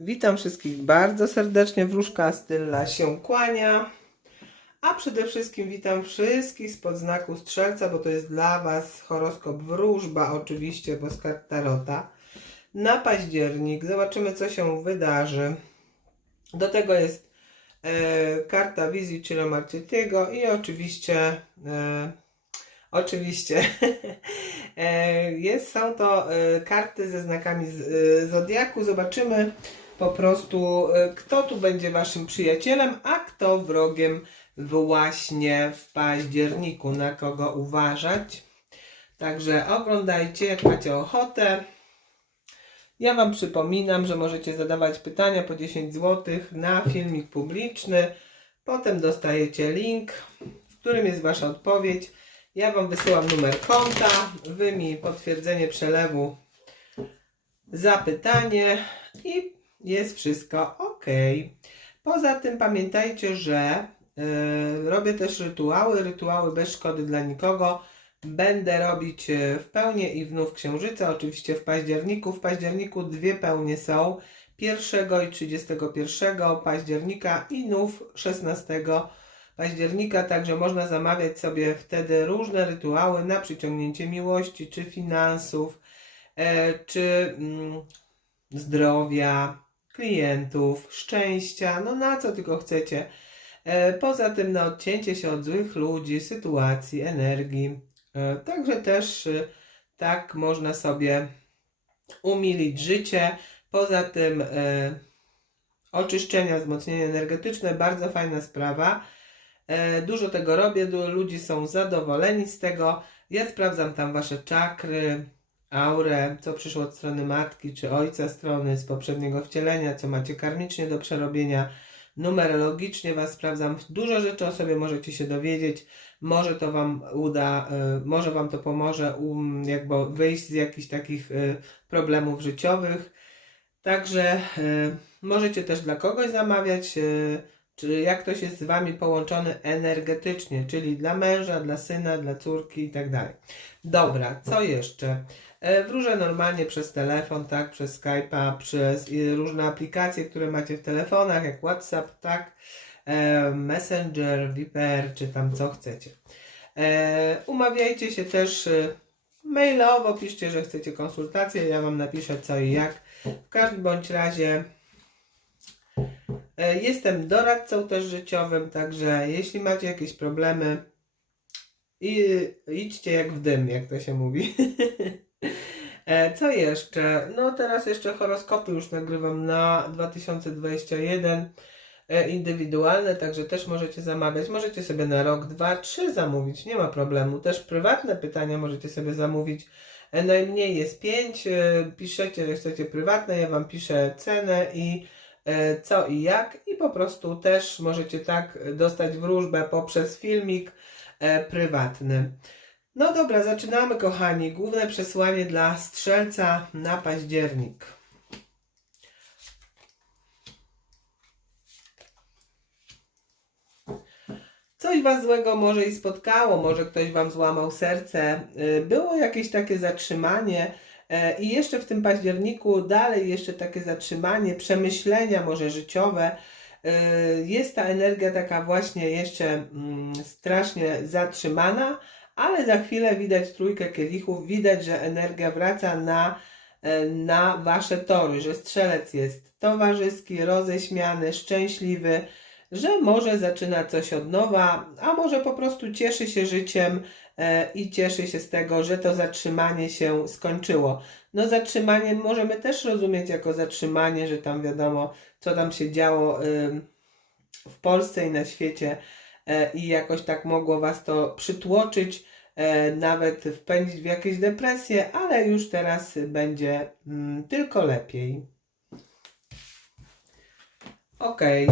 Witam wszystkich bardzo serdecznie. Wróżka Stylla się kłania. A przede wszystkim witam wszystkich spod znaku Strzelca, bo to jest dla Was horoskop wróżba, oczywiście, bo z kart Tarota. Na październik zobaczymy, co się wydarzy. Do tego jest e, karta wizji Ciro Marcetiego i oczywiście e, oczywiście e, jest, są to e, karty ze znakami z, e, Zodiaku. Zobaczymy po prostu, e, kto tu będzie Waszym przyjacielem, a kto wrogiem właśnie w październiku, na kogo uważać. Także oglądajcie, jak macie ochotę. Ja Wam przypominam, że możecie zadawać pytania po 10 zł na filmik publiczny. Potem dostajecie link, w którym jest Wasza odpowiedź. Ja Wam wysyłam numer konta, Wy mi potwierdzenie przelewu za pytanie i jest wszystko ok. Poza tym pamiętajcie, że yy, robię też rytuały, rytuały bez szkody dla nikogo. Będę robić e, w pełni i w nów księżyca, oczywiście w październiku. W październiku dwie pełnie są, 1 i 31 października i nów 16 października, także można zamawiać sobie wtedy różne rytuały na przyciągnięcie miłości, czy finansów, e, czy mm, zdrowia, klientów, szczęścia, no na co tylko chcecie. E, Poza tym na odcięcie się od złych ludzi, sytuacji, energii. E, Także też e, tak można sobie umilić życie. Poza tym oczyszczenia, wzmocnienie energetyczne, bardzo fajna sprawa. Dużo tego robię, du- ludzie są zadowoleni z tego. Ja sprawdzam tam wasze czakry, aurę, co przyszło od strony matki czy ojca strony z poprzedniego wcielenia, co macie karmicznie do przerobienia. Numerologicznie was sprawdzam. Dużo rzeczy o sobie możecie się dowiedzieć. Może to wam uda, e, może wam to pomoże um, jakby wyjść z jakichś takich e, problemów życiowych. Także e, możecie też dla kogoś zamawiać, czy jak ktoś jest z wami połączony energetycznie, czyli dla męża, dla syna, dla córki i tak dalej. Dobra, co jeszcze? E, Wróżę normalnie przez telefon, tak, przez Skype'a, przez e, różne aplikacje, które macie w telefonach, jak WhatsApp, tak, e, Messenger, Viper, czy tam co chcecie. E, Umawiajcie się też e, mailowo, piszcie, że chcecie konsultację, ja wam napiszę co i jak. W każdym bądź razie jestem doradcą też życiowym, także jeśli macie jakieś problemy, i, idźcie jak w dym, jak to się mówi. E, Co jeszcze? No teraz jeszcze horoskopy już nagrywam na 2021 e, indywidualne, także też możecie zamawiać. Możecie sobie na rok, dwa, trzy zamówić, nie ma problemu. Też prywatne pytania możecie sobie zamówić. E, Najmniej jest pięć. Piszecie, że chcecie prywatne, ja wam piszę cenę i co i jak. I po prostu też możecie tak dostać wróżbę poprzez filmik prywatny. No dobra, zaczynamy kochani. Główne przesłanie dla strzelca na październik. Coś was złego może i spotkało, może ktoś wam złamał serce, y, było jakieś takie zatrzymanie e, i jeszcze w tym październiku dalej jeszcze takie zatrzymanie, przemyślenia może życiowe. Y, Jest ta energia taka właśnie jeszcze mm, strasznie zatrzymana, ale za chwilę widać trójkę kielichów, widać, że energia wraca na, e, na wasze tory, że strzelec jest towarzyski, roześmiany, szczęśliwy, że może zaczyna coś od nowa, a może po prostu cieszy się życiem e, i cieszy się z tego, że to zatrzymanie się skończyło. No zatrzymanie możemy też rozumieć jako zatrzymanie, że tam wiadomo, co tam się działo w Polsce i na świecie e, i jakoś tak mogło Was to przytłoczyć, nawet wpędzić w jakieś depresje, ale już teraz będzie mm, tylko lepiej. Okej.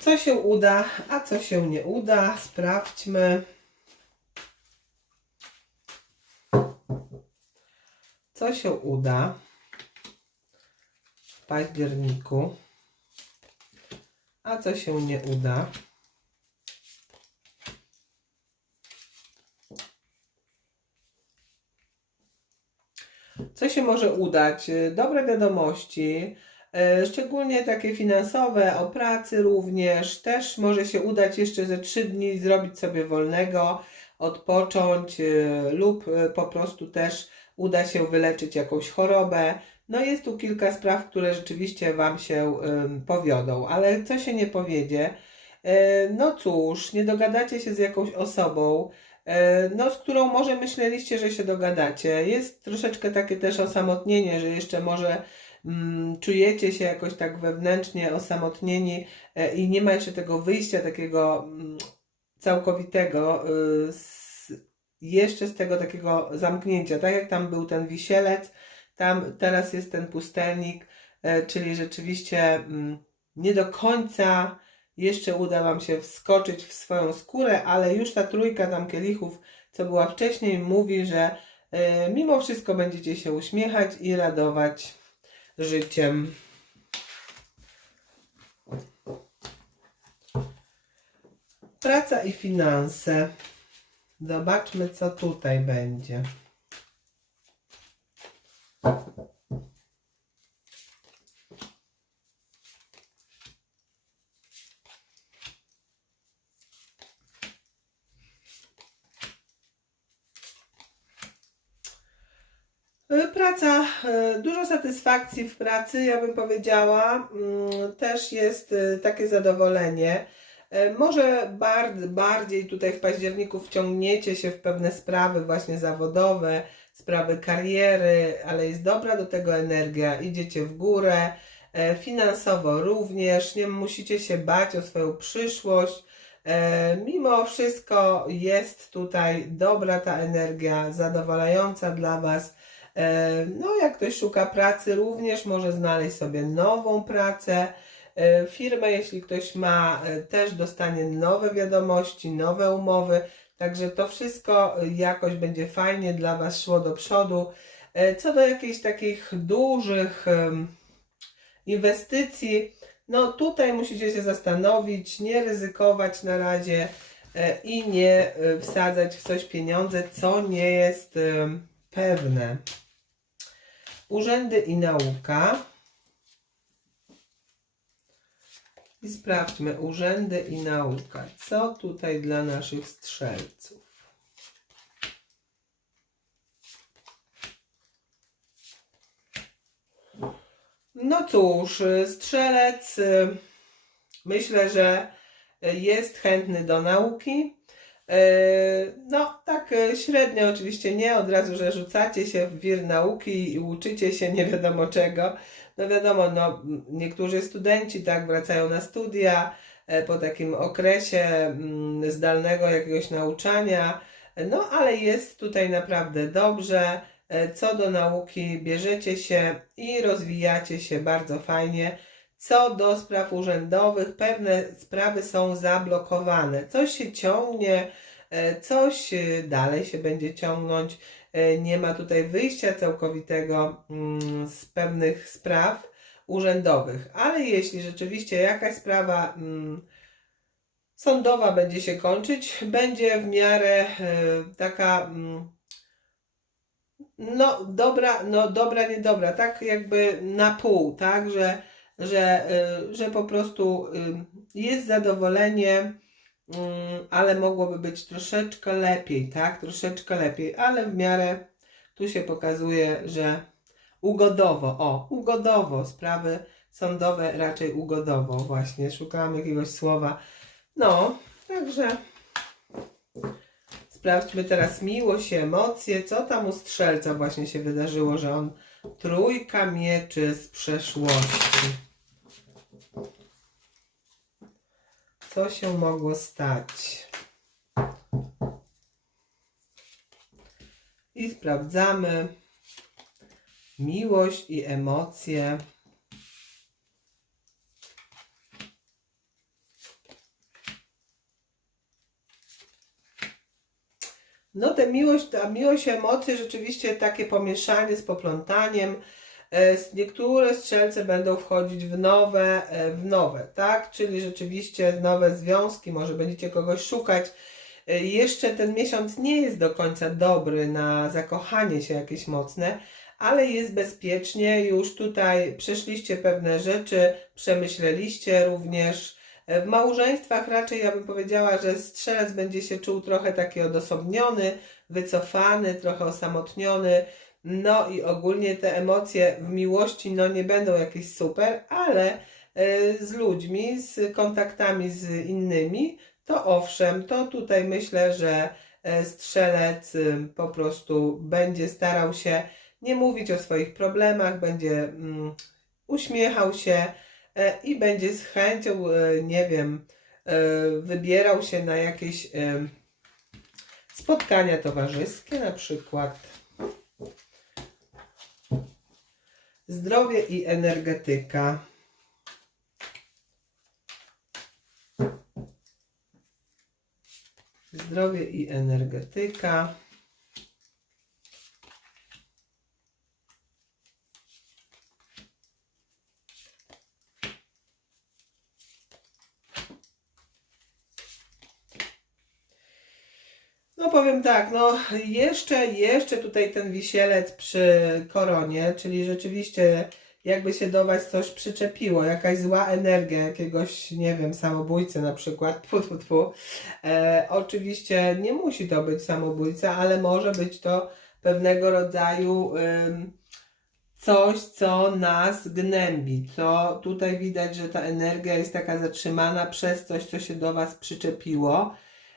Co się uda, a co się nie uda, sprawdźmy. Co się uda w październiku, a co się nie uda. Co się może udać? E, Dobre wiadomości, e, szczególnie takie finansowe, o pracy również. Też może się udać jeszcze ze trzy dni zrobić sobie wolnego, odpocząć e, lub po prostu też uda się wyleczyć jakąś chorobę. No jest tu kilka spraw, które rzeczywiście Wam się powiodą, ale co się nie powiedzie? No cóż, nie dogadacie się z jakąś osobą, no z którą może myśleliście, że się dogadacie. Jest troszeczkę takie też osamotnienie, że jeszcze może mm, czujecie się jakoś tak wewnętrznie osamotnieni e, i nie ma jeszcze tego wyjścia takiego mm, całkowitego y, z, jeszcze z tego takiego zamknięcia. Tak jak tam był ten wisielec, tam teraz jest ten pustelnik, e, czyli rzeczywiście mm, nie do końca jeszcze uda Wam się wskoczyć w swoją skórę, ale już ta trójka tam kielichów, co była wcześniej, mówi, że e, mimo wszystko będziecie się uśmiechać i radować życiem. Praca i finanse. Zobaczmy, co tutaj będzie. Y, Praca, y, dużo satysfakcji w pracy, ja bym powiedziała. Mm, Też jest y, takie zadowolenie. Y, Może bardziej tutaj w październiku wciągniecie się w pewne sprawy właśnie zawodowe, sprawy kariery, ale jest dobra do tego energia, idziecie w górę, e, finansowo również, nie musicie się bać o swoją przyszłość. E, Mimo wszystko jest tutaj dobra ta energia, zadowalająca dla Was. E, No, jak ktoś szuka pracy, również może znaleźć sobie nową pracę. E, Firmę, jeśli ktoś ma, e, też dostanie nowe wiadomości, nowe umowy. Także to wszystko jakoś będzie fajnie dla Was szło do przodu. Co do jakichś takich dużych inwestycji, no tutaj musicie się zastanowić, nie ryzykować na razie i nie wsadzać w coś pieniądze, co nie jest pewne. Urzędy i nauka. I sprawdźmy urzędy i nauka. Co tutaj dla naszych strzelców? No cóż, strzelec y, myślę, że jest chętny do nauki. Y, No, tak y, średnio oczywiście nie, od razu, że rzucacie się w wir nauki i uczycie się nie wiadomo czego. No wiadomo, no, niektórzy studenci tak wracają na studia e, po takim okresie mm, zdalnego jakiegoś nauczania, no ale jest tutaj naprawdę dobrze. E, Co do nauki, bierzecie się i rozwijacie się bardzo fajnie. Co do spraw urzędowych, pewne sprawy są zablokowane. Coś się ciągnie, e, coś e, dalej się będzie ciągnąć. E, Nie ma tutaj wyjścia całkowitego mm, z pewnych spraw urzędowych, ale jeśli rzeczywiście jakaś sprawa mm, sądowa będzie się kończyć, będzie w miarę e, taka mm, no dobra, no dobra, niedobra, tak jakby na pół, tak, że że, że po prostu y, jest zadowolenie, ale mogłoby być troszeczkę lepiej, tak? Troszeczkę lepiej, ale w miarę tu się pokazuje, że ugodowo, o, ugodowo, sprawy sądowe raczej ugodowo, właśnie, szukałam jakiegoś słowa. No, także sprawdźmy teraz miłość, emocje, co tam u strzelca właśnie się wydarzyło, że on trójka mieczy z przeszłości. Co się mogło stać? I sprawdzamy miłość i emocje. No, tę miłość, ta miłość, emocje, rzeczywiście takie pomieszanie z poplątaniem. E, Niektóre strzelce będą wchodzić w nowe, e, w nowe, tak? Czyli rzeczywiście nowe związki, może będziecie kogoś szukać. E, Jeszcze ten miesiąc nie jest do końca dobry na zakochanie się jakieś mocne, ale jest bezpiecznie. Już tutaj przeszliście pewne rzeczy, przemyśleliście również. W małżeństwach raczej ja bym powiedziała, że strzelec będzie się czuł trochę taki odosobniony, wycofany, trochę osamotniony. No i ogólnie te emocje w miłości no nie będą jakieś super, ale e, z ludźmi, z kontaktami z innymi, to owszem, to tutaj myślę, że e, strzelec po prostu będzie starał się nie mówić o swoich problemach, będzie mm, uśmiechał się e, i będzie z chęcią, nie wiem, wybierał się na jakieś spotkania towarzyskie na przykład. Zdrowie i energetyka. Zdrowie i energetyka. No powiem tak, no jeszcze, jeszcze tutaj ten wisielec przy koronie, czyli rzeczywiście jakby się do Was coś przyczepiło, jakaś zła energia jakiegoś, nie wiem, samobójcy na przykład, tfu, tfu, tfu. E, oczywiście nie musi to być samobójca, ale może być to pewnego rodzaju coś, co nas gnębi, co tutaj widać, że ta energia jest taka zatrzymana przez coś, co się do Was przyczepiło.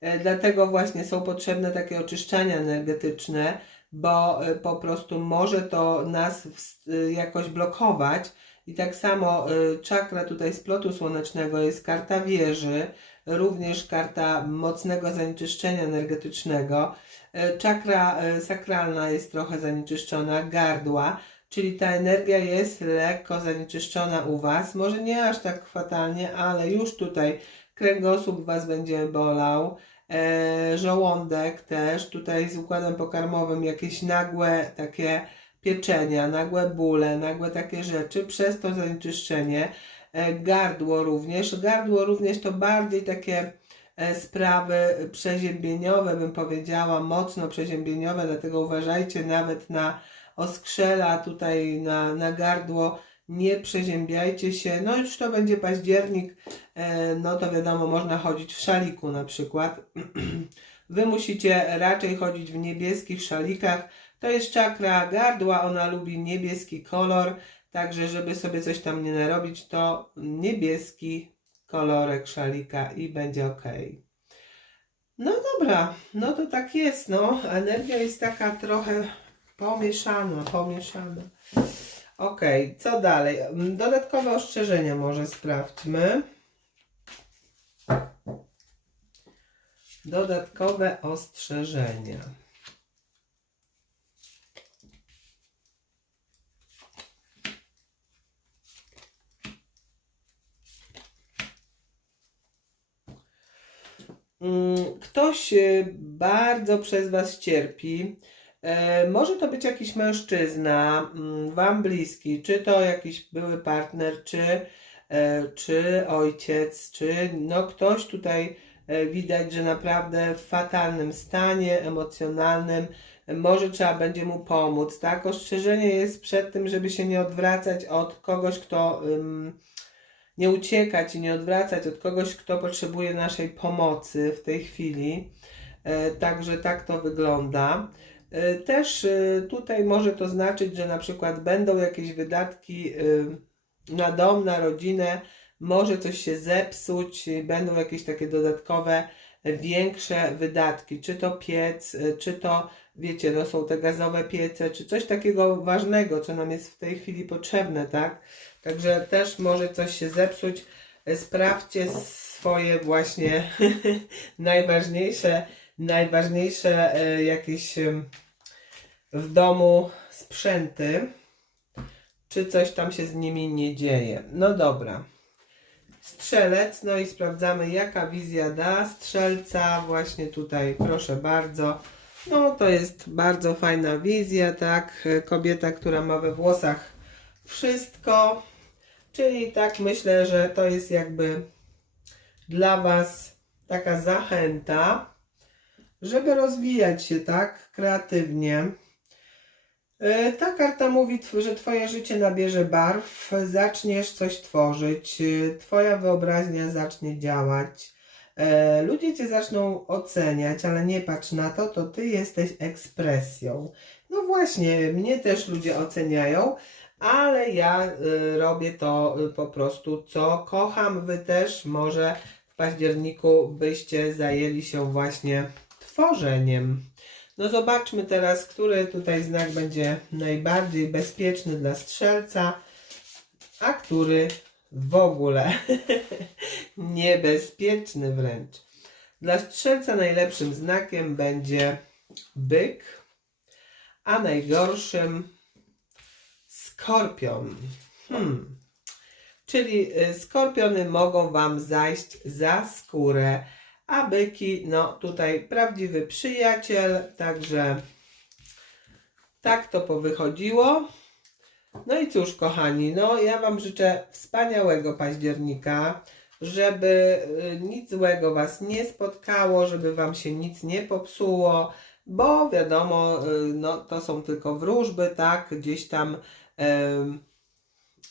E, Dlatego właśnie są potrzebne takie oczyszczania energetyczne, bo e, po prostu może to nas y, jakoś blokować. I tak samo czakra tutaj splotu słonecznego jest karta wieży, również karta mocnego zanieczyszczenia energetycznego. E, Czakra e, sakralna jest trochę zanieczyszczona, gardła, czyli ta energia jest lekko zanieczyszczona u Was. Może nie aż tak fatalnie, ale już tutaj kręgosłup Was będzie bolał. E, żołądek też, tutaj z układem pokarmowym jakieś nagłe takie pieczenia, nagłe bóle, nagłe takie rzeczy przez to zanieczyszczenie. E, gardło również, gardło również to bardziej takie e, sprawy przeziębieniowe, bym powiedziała, mocno przeziębieniowe, dlatego uważajcie nawet na oskrzela, tutaj na, na gardło, nie przeziębiajcie się, no już to będzie październik, e, no to wiadomo, można chodzić w szaliku na przykład. Wy musicie raczej chodzić w niebieskich szalikach. To jest czakra gardła, ona lubi niebieski kolor, także żeby sobie coś tam nie narobić, to niebieski kolorek szalika i będzie ok. No dobra, no to tak jest, no. Energia jest taka trochę pomieszana, pomieszana. Okej, co dalej? Mm, Dodatkowe ostrzeżenia może sprawdźmy. Dodatkowe ostrzeżenia. Mm, Ktoś e, bardzo przez Was cierpi. E, Może to być jakiś mężczyzna, mm, Wam bliski, czy to jakiś były partner, czy, e, czy ojciec, czy no ktoś tutaj e, widać, że naprawdę w fatalnym stanie emocjonalnym, może trzeba będzie mu pomóc, tak? Ostrzeżenie jest przed tym, żeby się nie odwracać od kogoś, kto ym, nie uciekać i nie odwracać od kogoś, kto potrzebuje naszej pomocy w tej chwili. E, Także tak to wygląda. E, Też e, tutaj może to znaczyć, że na przykład będą jakieś wydatki e, na dom, na rodzinę, może coś się zepsuć, będą jakieś takie dodatkowe, większe wydatki, czy to piec, czy to, wiecie, no są te gazowe piece, czy coś takiego ważnego, co nam jest w tej chwili potrzebne, tak? Także też może coś się zepsuć. Sprawdźcie swoje właśnie najważniejsze, najważniejsze e, jakieś w domu sprzęty, czy coś tam się z nimi nie dzieje. No dobra. Strzelec, no i sprawdzamy jaka wizja da strzelca, właśnie tutaj, proszę bardzo. No to jest bardzo fajna wizja, tak, kobieta, która ma we włosach wszystko, czyli tak myślę, że to jest jakby dla Was taka zachęta, żeby rozwijać się tak kreatywnie, E, Ta karta mówi, że Twoje życie nabierze barw, zaczniesz coś tworzyć, e, Twoja wyobraźnia zacznie działać. E, Ludzie Cię zaczną oceniać, ale nie patrz na to, to Ty jesteś ekspresją. No właśnie, mnie też ludzie oceniają, ale ja robię to po prostu, co kocham. Wy też może w październiku byście zajęli się właśnie tworzeniem. No zobaczmy teraz, który tutaj znak będzie najbardziej bezpieczny dla strzelca, a który w ogóle niebezpieczny wręcz. Dla strzelca najlepszym znakiem będzie byk, a najgorszym skorpion. Hmm. Czyli y, skorpiony mogą Wam zajść za skórę, a byki, no tutaj prawdziwy przyjaciel, także tak to powychodziło. No i cóż, kochani, no ja Wam życzę wspaniałego października, żeby y, nic złego Was nie spotkało, żeby Wam się nic nie popsuło, bo wiadomo, y, no to są tylko wróżby, tak, gdzieś tam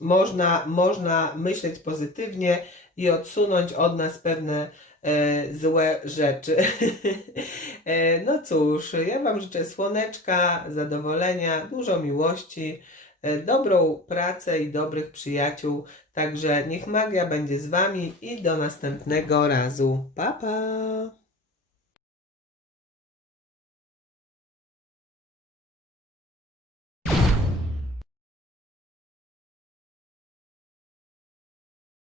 można, można myśleć pozytywnie i odsunąć od nas pewne złe rzeczy. e, no cóż, ja Wam życzę słoneczka, zadowolenia, dużo miłości, e, dobrą pracę i dobrych przyjaciół. Także niech magia będzie z Wami i do następnego razu. Pa, pa!